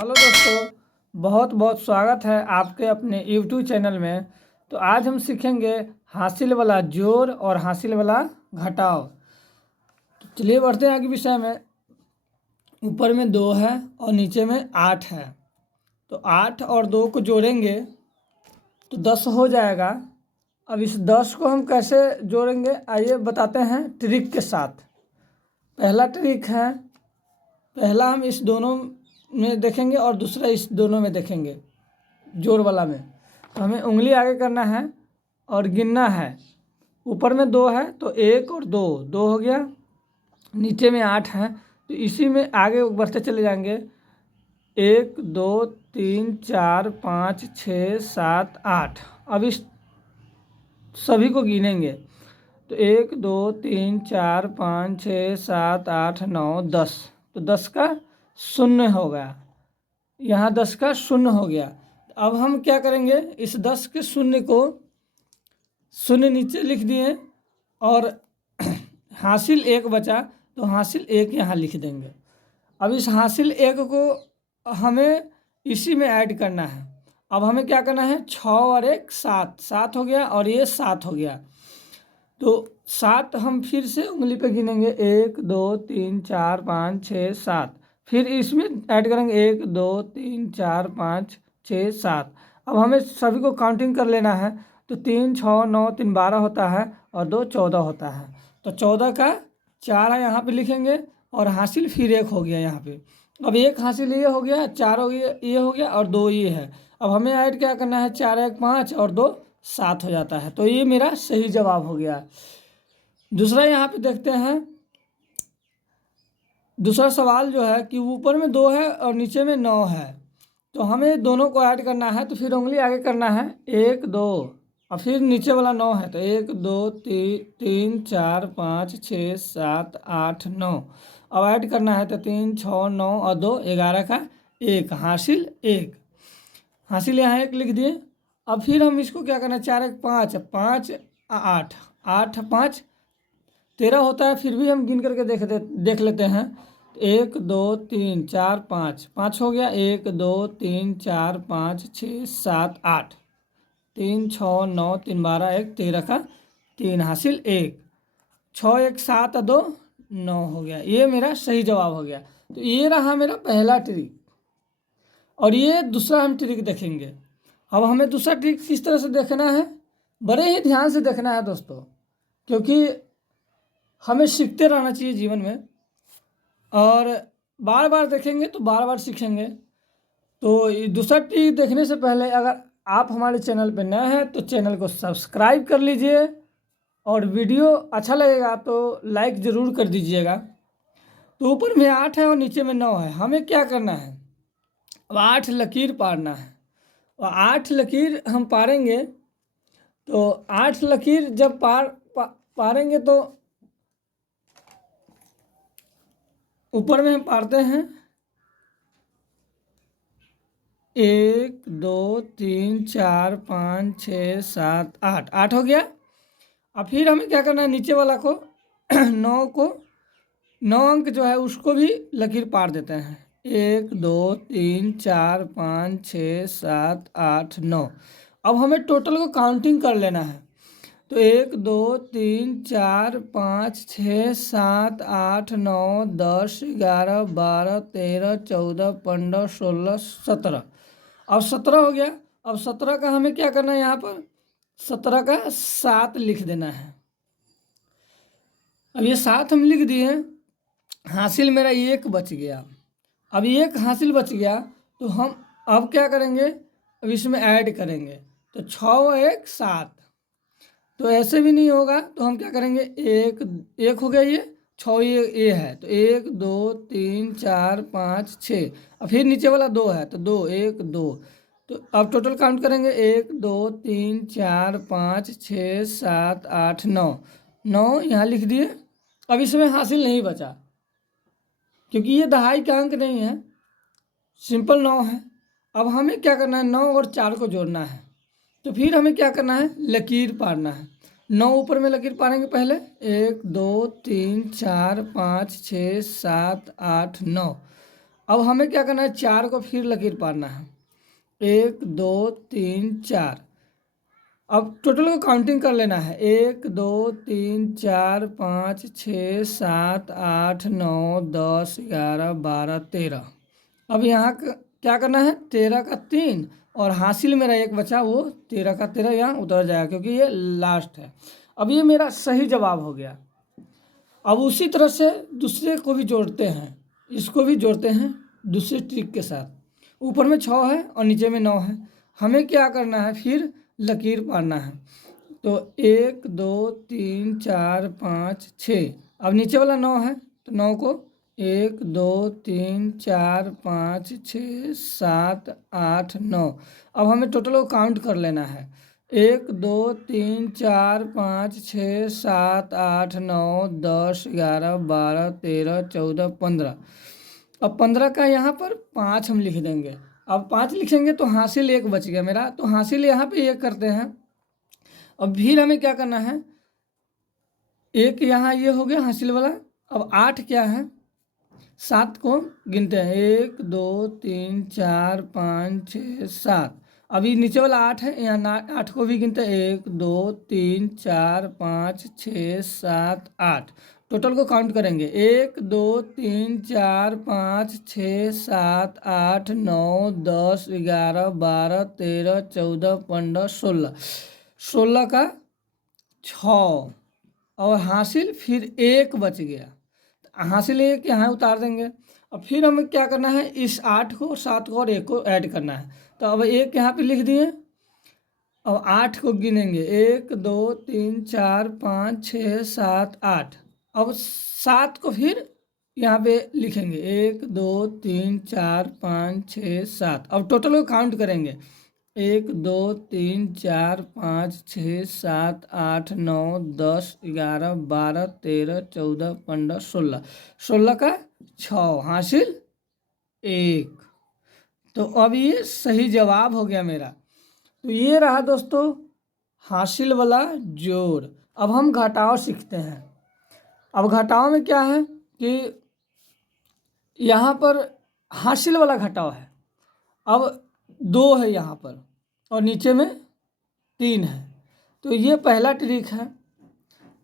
Hello दोस्तों, बहुत बहुत स्वागत है आपके अपने YouTube चैनल में। तो आज हम सीखेंगे हासिल वाला जोड़ और हासिल वाला घटाव। तो चलिए बढ़ते हैं आगे विषय में। ऊपर में 2 है और नीचे में 8 है, तो 8 और 2 को जोड़ेंगे तो 10 हो जाएगा। अब इस 10 को हम कैसे जोड़ेंगे आइए बताते हैं ट्रिक के साथ। पहला ट्रिक है, पहला हम इस दोनों में देखेंगे और दूसरा इस दोनों में देखेंगे, जोड़ वाला में। तो हमें उंगली आगे करना है और गिनना है। ऊपर में 2 है तो 1 और 2, 2 हो गया। नीचे में 8 है तो इसी में आगे बढ़ते चले जाएंगे। 1 2 3 4 5 6 7 8। अब इस सभी को गिनेंगे तो 1 2 3 4 5 6 7 8 9 10। तो 10 का शून्य हो गया, यहाँ 10 का शून्य हो गया। अब हम क्या करेंगे, इस 10 के शून्य को शून्य नीचे लिख दिए और हासिल 1 बचा तो हासिल 1 यहाँ लिख देंगे। अब इस हासिल 1 को हमें इसी में ऐड करना है। अब हमें क्या करना है, 6 और 1 7, 7 हो गया और ये 7 हो गया। तो 7 हम फिर से उंगली पे गिनेंगे, 1 2 3 4 5 6 7। फिर इसमें ऐड करेंगे 1 2 3 4 5 6 7। अब हमें सभी को काउंटिंग कर लेना है। तो 3 6 9 3 12 होता है और 2 14 होता है। तो 14 का 4 है यहाँ पे लिखेंगे और हासिल फिर 1 हो गया यहाँ पे। अब 1 हासिल ये हो गया, 4 हो गया, ये हो गया और 2 ये है। अब हमें ऐड क्या करना है, 4 1 5 और 2 7 हो जाता है। तो ये मेरा सही जवाब हो गया। दूसरा यहाँ पे देखते हैं। दूसरा सवाल जो है कि ऊपर में 2 है और नीचे में 9 है, तो हमें दोनों को ऐड करना है। तो फिर उंगली आगे करना है, 1 2 और फिर नीचे वाला 9 है तो 1 2 3 4 5 6 7 8 9। अब ऐड करना है तो 3 6 9 और 2 11 का 1, हासिल 1। हासिल यहाँ 1 लिख दिए। अब फिर हम इसको क्या करना है, 4 1 5 5 8 8 5 13 होता है। फिर भी हम गिन करके देख लेते हैं। 1 2 3 4 5, 5 हो गया। 1 2 3 4 5 6 7 8, 3 6 9 3 12 1 13 का 3, हासिल 1। 6 1 7 2 9 हो गया। ये मेरा सही जवाब हो गया। तो ये रहा मेरा पहला ट्रिक और ये दूसरा हम ट्रिक देखेंगे। अब हमें दूसरा ट्रिक किस तरह से देखना है, बड़े ही ध्यान से देखना है दोस्तों, क्योंकि हमें सीखते रहना चाहिए जीवन में और बार बार देखेंगे तो बार बार सीखेंगे। तो ये दूसरा ट्रिक देखने से पहले अगर आप हमारे चैनल पर नए हैं तो चैनल को सब्सक्राइब कर लीजिए और वीडियो अच्छा लगेगा तो लाइक ज़रूर कर दीजिएगा। तो ऊपर में 8 है और नीचे में 9 है। हमें क्या करना है, अब 8 लकीर पारना है और 8 लकीर हम पारेंगे। तो 8 लकीर जब पारेंगे तो ऊपर में हम पारते हैं 1 2 3 4 5 6 7 8, 8 हो गया। अब फिर हमें क्या करना है, नीचे वाला को 9 को 9 अंक जो है उसको भी लकीर पार देते हैं। 1 2 3 4 5 6 7 8 9। अब हमें टोटल को काउंटिंग कर लेना है। तो 1 2 3 4 5 6 7 8 9 10 11 12 13 14 15 16 17। अब 17 हो गया। अब 17 का हमें क्या करना है, यहाँ पर 17 का 7 लिख देना है। अब ये 7 हम लिख दिए, हासिल मेरा 1 बच गया। अब 1 हासिल बच गया तो हम अब क्या करेंगे, अब इसमें ऐड करेंगे। तो 6 1 7। तो ऐसे भी नहीं होगा तो हम क्या करेंगे, 1 हो गया, ये 6 ये है तो 1 2 3 4 5 6। और फिर नीचे वाला 2 है तो 2 1 2। तो अब टोटल काउंट करेंगे, 1 2 3 4 5 6 7 8 9, 9 यहाँ लिख दिए। अब इसमें हासिल नहीं बचा क्योंकि ये दहाई का अंक नहीं है, सिंपल 9 है। अब हमें क्या करना है, 9 और 4 को जोड़ना है। तो फिर हमें क्या करना है, लकीर पारना है। 9 ऊपर में लकीर पारेंगे पहले, 1 2 3 4 5 6 7 8 9। अब हमें क्या करना है, 4 को फिर लकीर पारना है, 1 2 3 4। अब टोटल को काउंटिंग कर लेना है, 1 2 3 4 5 6 7 8 9 10 11 12 13। अब यहाँ क्या करना है, 13 का 3 और हासिल मेरा एक बचा, वो 13 का 13 यहाँ उतर जाएगा क्योंकि ये लास्ट है। अब ये मेरा सही जवाब हो गया। अब उसी तरह से दूसरे को भी जोड़ते हैं, इसको भी जोड़ते हैं दूसरे ट्रिक के साथ। ऊपर में 6 है और नीचे में 9 है। हमें क्या करना है, फिर लकीर पारना है। तो 1 2 3 4 5 6। अब नीचे वाला 9 है तो 9 को 1 2 3 4 5 6 7 8 9। अब हमें टोटल को काउंट कर लेना है, 1 2 3 4 5 6 7 8 9 10 11 12 13 14 15। अब 15 का यहाँ पर 5 हम लिख देंगे। अब 5 लिखेंगे तो हासिल 1 बच गया मेरा, तो हासिल यहाँ पे 1 करते हैं। अब फिर हमें क्या करना है, 1 यहाँ ये हो गया हासिल वाला। अब 8 क्या है, 7 को गिनते हैं, 1 2 3 4 5 6 7। अभी नीचे वाला 8 है, यहाँ 8 को भी गिनते हैं, 1 2 3 4 5 6 7 8। टोटल को काउंट करेंगे, 1 2 3 4 5 6 7 8 9 10 11 12 13 14 15 16। 16 का 6 और हासिल फिर 1 बच गया, हासिल 1 यहाँ उतार देंगे। अब फिर हमें क्या करना है, इस 8 को 7 को और 1 को ऐड करना है। तो अब 1 यहाँ पे लिख दिए। अब 8 को गिनेंगे, 1 2 3 4 5 6 7 8। अब 7 को फिर यहाँ पे लिखेंगे, 1 2 3 4 5 6 7। अब टोटल को काउंट करेंगे, 1 2 3 4 5 6 7 8 9 10 11 12 13 14 15 16। 16 का 6 हासिल 1। तो अब ये सही जवाब हो गया मेरा। तो ये रहा दोस्तों हासिल वाला जोड़। अब हम घटाव सीखते हैं। अब घटाव में क्या है कि यहाँ पर हासिल वाला घटाव है। अब 2 है यहाँ पर और नीचे में 3 है। तो ये पहला ट्रिक है।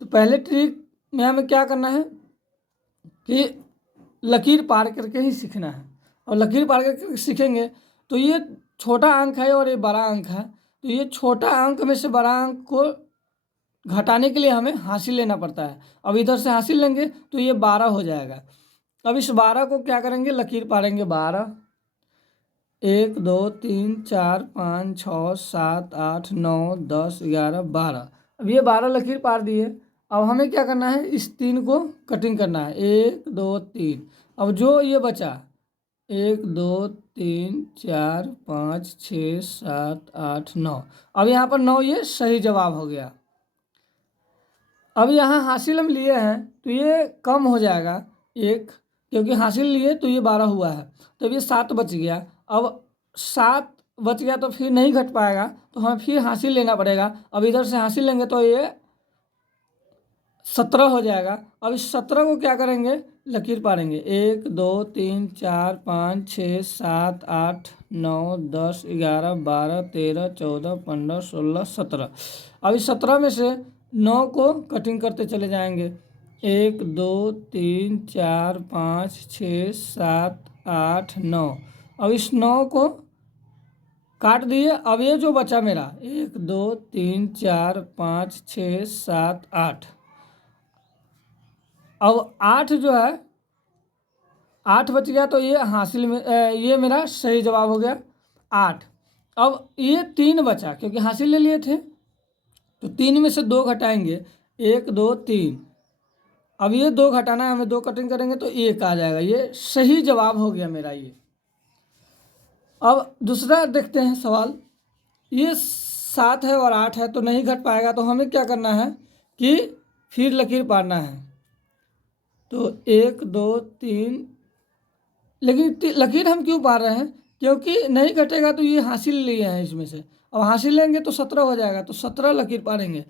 तो पहले ट्रिक में हमें क्या करना है कि लकीर पार करके ही सीखना है। और लकीर पार करके सीखेंगे तो ये छोटा अंक है और ये बड़ा अंक है। तो ये छोटा अंक में से बड़ा अंक को घटाने के लिए हमें हासिल लेना पड़ता है। अब इधर से हासिल लेंगे तो ये 12 हो जाएगा। अब इस 12 को क्या करेंगे, लकीर पारेंगे 12। 1 2 3 4 5 6 7 8 9 10 11 12। अब ये 12 लकीर पार दिए। अब हमें क्या करना है, इस 3 को कटिंग करना है, 1 2 3। अब जो ये बचा 1 2 3 4 5 6 7 8 9। अब यहाँ पर 9 ये सही जवाब हो गया। अब यहाँ हासिल हम लिए हैं तो ये कम हो जाएगा 1, क्योंकि हासिल लिए तो ये 12 हुआ है। तो ये 7 बच गया। अब 7 बच गया तो फिर नहीं घट पाएगा, तो हमें फिर हासिल लेना पड़ेगा। अब इधर से हासिल लेंगे तो ये 17 हो जाएगा। अब इस 17 को क्या करेंगे, लकीर पारेंगे, 1 2 3 4 5 6 7 8 9 10 11 12 13 14 15 16 17। अब इस 17 में से 9 को कटिंग करते चले जाएंगे, 1 2 3 4 5 6 7 8 9। अब इस 9 को काट दिए। अब ये जो बचा मेरा 1 2 3 4 5 6 7 8। अब 8 जो है 8 बच गया तो ये हासिल में ये मेरा सही जवाब हो गया 8। अब ये 3 बचा क्योंकि हासिल ले लिए थे, तो 3 में से 2 घटाएंगे, 1 2 3। अब ये 2 घटाना है हमें, 2 कटिंग करेंगे तो 1 आ जाएगा। ये सही जवाब हो गया मेरा ये। अब दूसरा देखते हैं सवाल। ये 7 है और 8 है तो नहीं घट पाएगा, तो हमें क्या करना है कि फिर लकीर पारना है। तो 1 2 3, लेकिन लकीर हम क्यों पार रहे हैं, क्योंकि नहीं घटेगा तो ये हासिल लिए हैं इसमें से। अब हासिल लेंगे तो 17 हो जाएगा, तो 17 लकीर पारेंगे,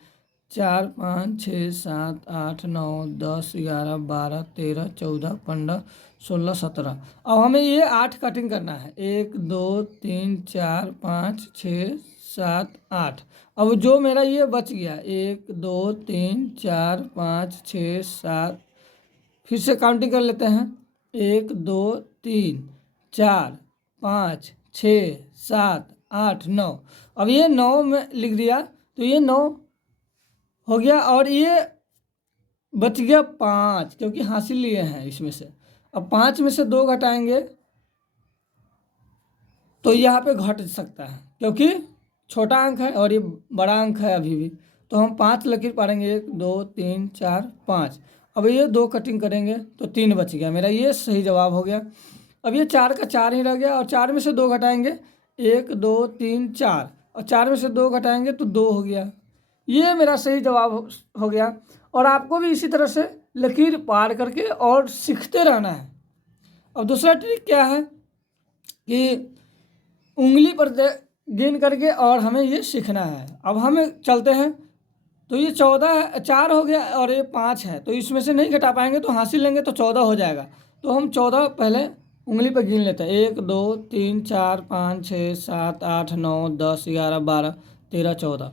4 5 6 7 8 9 10 11 12 13 14 15 16 17। अब हमें ये 8 कटिंग करना है, 1 2 3 4 5 6 7 8। अब जो मेरा ये बच गया 1 2 3 4 5 6 7, फिर से काउंटिंग कर लेते हैं, 1 2 3 4 5 6 7 8 9। अब ये 9 में लिख दिया तो ये 9 हो गया, और ये बच गया 5 क्योंकि हासिल लिए हैं इसमें से। अब 5 में से 2 घटाएंगे तो यहाँ पे घट सकता है क्योंकि छोटा अंक है और ये बड़ा अंक है अभी भी, तो हम 5 लकीर पारेंगे, 1 2 3 4 5। अब ये 2 कटिंग करेंगे तो 3 बच गया मेरा, ये सही जवाब हो गया। अब ये 4 का 4 ही रह गया और 4 में से 2 घटाएंगे, 1 2 3 4, और 4 में से 2 घटाएंगे तो 2 हो गया, ये मेरा सही जवाब हो गया। और आपको भी इसी तरह से लकीर पार करके और सीखते रहना है। अब दूसरा ट्रिक क्या है कि उंगली पर गिन करके और हमें ये सीखना है। अब हमें चलते हैं, तो ये 14 4 हो गया और ये 5 है, तो इसमें से नहीं घटा पाएंगे तो हासिल लेंगे तो 14 हो जाएगा। तो हम 14 पहले उंगली पर गिन लेते हैं, 1 2 3 4 5 6 7 8 9 10 11 12 13 14।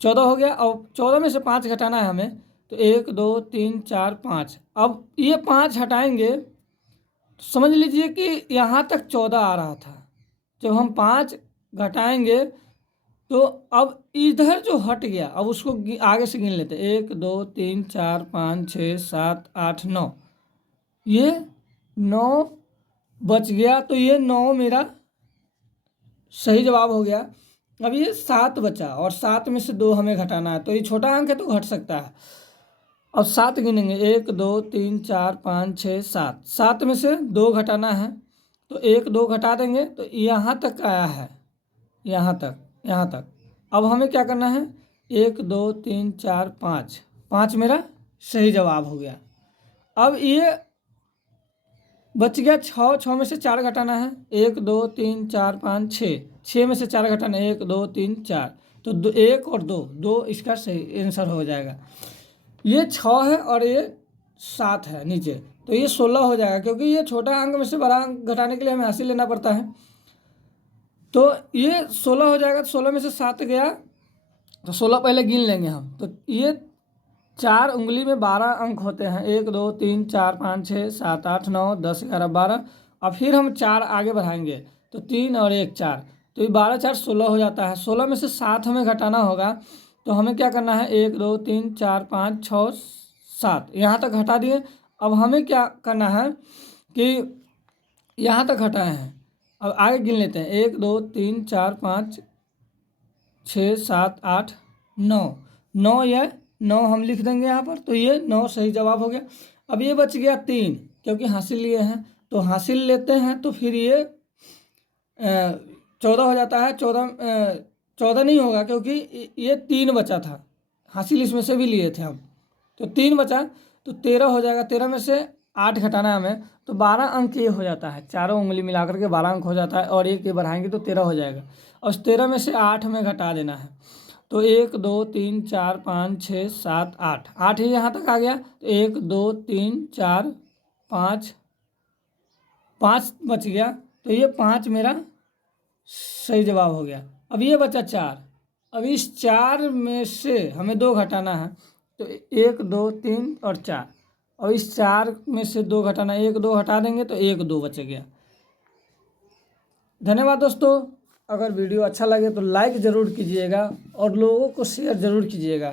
14 हो गया। अब 14 में से 5 घटाना है हमें, तो 1 2 3 4 5। अब ये 5 हटाएंगे तो समझ लीजिए कि यहाँ तक 14 आ रहा था। जब हम 5 घटाएंगे तो अब इधर जो हट गया अब उसको आगे से गिन लेते, 1 2 3 4 5 6 7 8 9। ये 9 बच गया, तो ये 9 मेरा सही जवाब हो गया। अब ये 7 बचा और 7 में से 2 हमें घटाना है, तो ये छोटा अंक है तो घट सकता है। अब 7 गिनेंगे, 1 2 3 4 5 6 7। 7 में से 2 घटाना है, तो 1 2 घटा देंगे तो यहाँ तक आया है, यहाँ तक। अब हमें क्या करना है, 1 2 3 4 5, 5 मेरा सही जवाब हो गया। अब ये बच गया 6, 6 में से 4 घटाना है, 1 2 3 4 5 6, 6 में से 4 घटाना है, 1 2 3 4, तो 1 और 2 इसका सही आंसर हो जाएगा। ये 6 है और ये 7 है नीचे, तो ये 16 हो जाएगा क्योंकि ये छोटा अंक में से बड़ा अंक घटाने के लिए हमें हासिल लेना पड़ता है। तो ये 16 हो जाएगा, तो 16 में से 7 गया तो 16 पहले गिन लेंगे हम। तो ये 4 उंगली में 12 अंक होते हैं, 1 2 3 4 5 6 7 8 9 10 11 12। और फिर हम 4 आगे बढ़ाएंगे तो 3 और 1 4, तो ये 12 4 16 हो जाता है। 16 में से 7 हमें घटाना होगा, तो हमें क्या करना है, 1 2 3 4 5 6 7, यहाँ तक घटा दिए। अब हमें क्या करना है कि यहाँ तक घटाए हैं, अब आगे गिन लेते हैं, 1 2 3 4 5 6 7 8 9, 9 या 9 हम लिख देंगे यहाँ पर, तो ये 9 सही जवाब हो गया। अब ये बच गया 3 क्योंकि हासिल लिए हैं, तो हासिल लेते हैं तो फिर ये 14 हो जाता है। 14 नहीं होगा क्योंकि ये 3 बचा था, हासिल इसमें से भी लिए थे हम, तो 3 बचा तो 13 हो जाएगा। 13 में से 8 घटाना है हमें, तो 12 अंक ये हो जाता है, चारों उंगली मिलाकर के 12 अंक हो जाता है, और एक ये बढ़ाएंगे तो 13 हो जाएगा। और 13 में से 8 हमें घटा देना है, तो 1 2 3 4 5 6 7 8, 8 ही यहाँ तक आ गया, तो 1 2 3 4 5, 5 बच गया, तो ये 5 मेरा सही जवाब हो गया। अब ये बचा 4, अब इस 4 में से हमें 2 घटाना है, तो 1 2 3 और 4, और इस 4 में से 2 घटाना, 1 2 हटा देंगे तो 1 2 बच गया। धन्यवाद दोस्तों, अगर वीडियो अच्छा लगे तो लाइक ज़रूर कीजिएगा और लोगों को शेयर ज़रूर कीजिएगा।